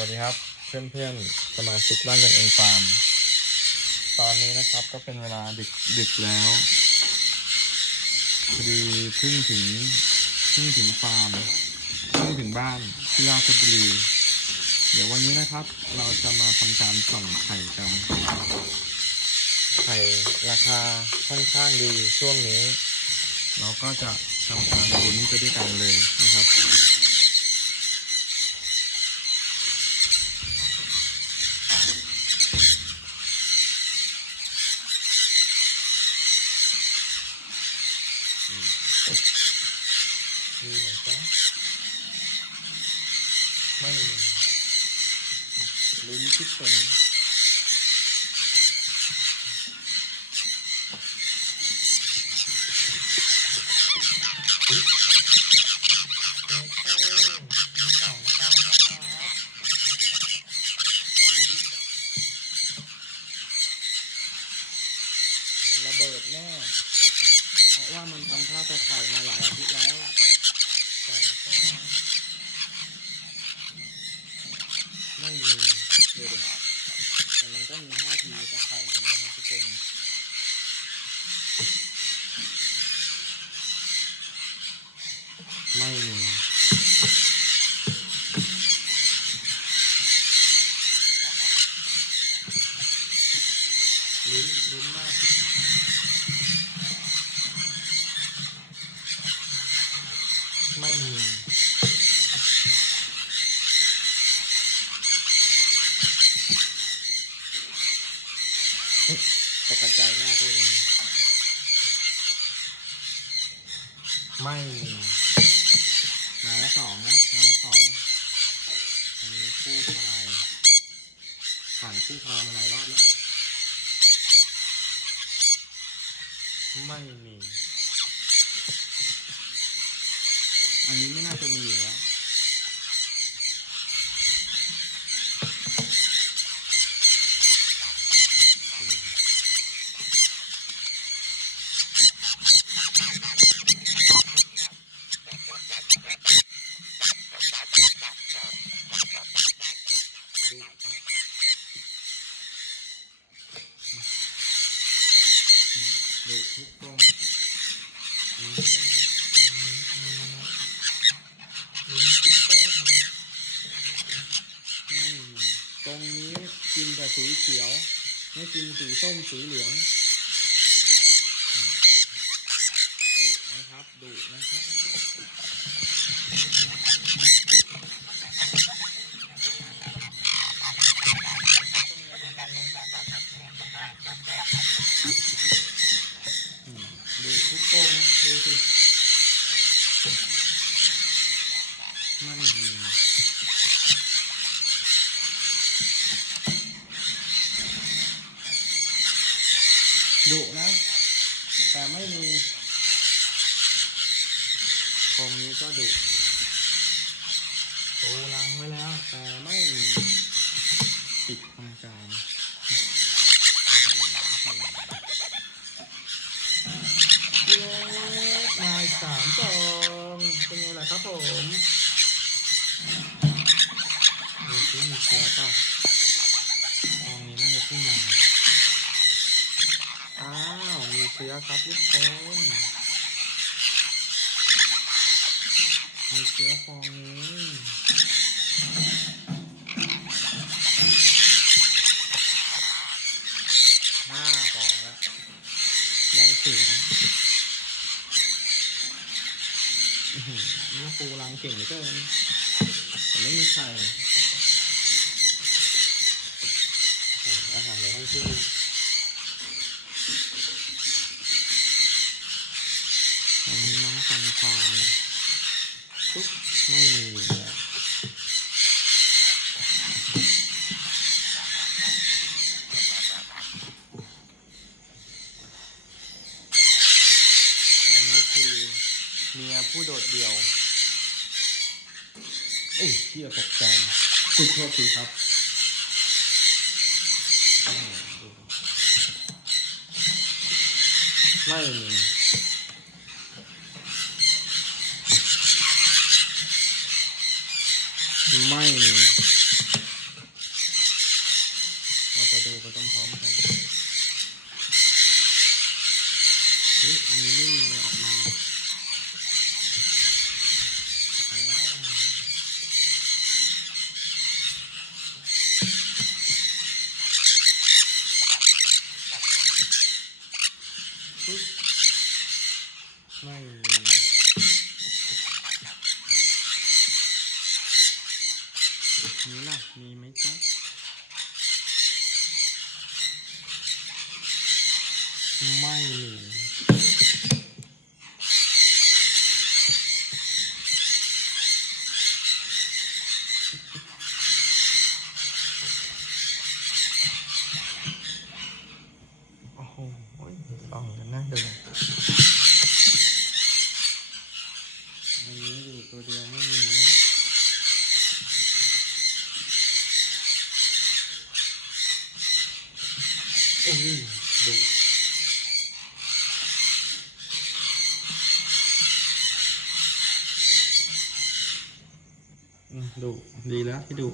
วัสดีครับเพื่อนๆสมาชิกบ้านกันเองฟาร์ม ตอนนี้นะครับก็เป็นเวลาดึกดึกแล้วพอดีเพิ่งถึงเพิ่งถึงฟาร์มเพิ่งถึงบ้านที่ราชบุรีเดี๋ยววันนี้นะครับ เราจะมาทำการส่องไข่กันไข่ราคาค่อนข้างดีช่วงนี้ เราก็จะทำการลุ้นไปด้วยกันเลยนะครับ มีไหมจ๊ะไม่มีลุ้นคิดเป๋งอุ๊ยเจ๊เป้มีสองฟองนะครับระเบิดแน่ เพราะว่ามันทำท่าจะไข่มาหลายอาทิตย์แล้วสองฟอง ไม่มีเลยแต่มันก็มีท่าทีจะไข่ถึงนะครับทุกคนไม่มีลุ้นลุ้นมากไม่มีเอ๊ะตกใจหน้าตัวเอง ไม่มีมาละสองนะมาละสองอันนี้คู่พายผ่านคู่พายมาหลายรอบแล้ว ไม่มี อันนี้ไม่น่าจะมีอยู่แล้ว ดูครับอืมดูทุกกรงมีใช่ไหมตรงนี้มีไหมลิ้นชิ้นเป้งเลย ไม่ตรงนี้กินแต่สีเขียว ไม่กินสีส้มสีเหลืองดุนะครับดุนะครับดุทุกกรงดูสิไม่มี ดุนะ แต่ไม่มีกรงนี้ก็ดุโตลังไว้แล้ว แต่ไม่มีปิดทำการเย้มาอีกสามกองเป็นไงล่ะครับผมดูสิมีเชื้อเปล่ากองนี้น่าจะขึ้นมา อ้าว มีเชื้อครับทุกคนมีเชื้อฟองนี้ห้าฟองแล้วได้เสืออื้อหือนี่ปูรังเก่งเหลือเกินแต่ไม่มีไข่โอ้โหอาหารเหลือให้ชื่อน นี้น้องฟันคอยปุ๊บไม่มีเลยอันนี้คือเมียผู้โดดเดี่ยว เอ้ยเที่ยตกใจสุดโทษทีครับโอ้โไม่มีไม่มีดูไปพร้อมๆกันเฮ้ยอันนี้ไม่มีอะไรออกมาไปแล้วไม่มี นี้ล่ะ มีไหมจ๊ะไม่มี Ui, đủ. Đủ đi đó đủ.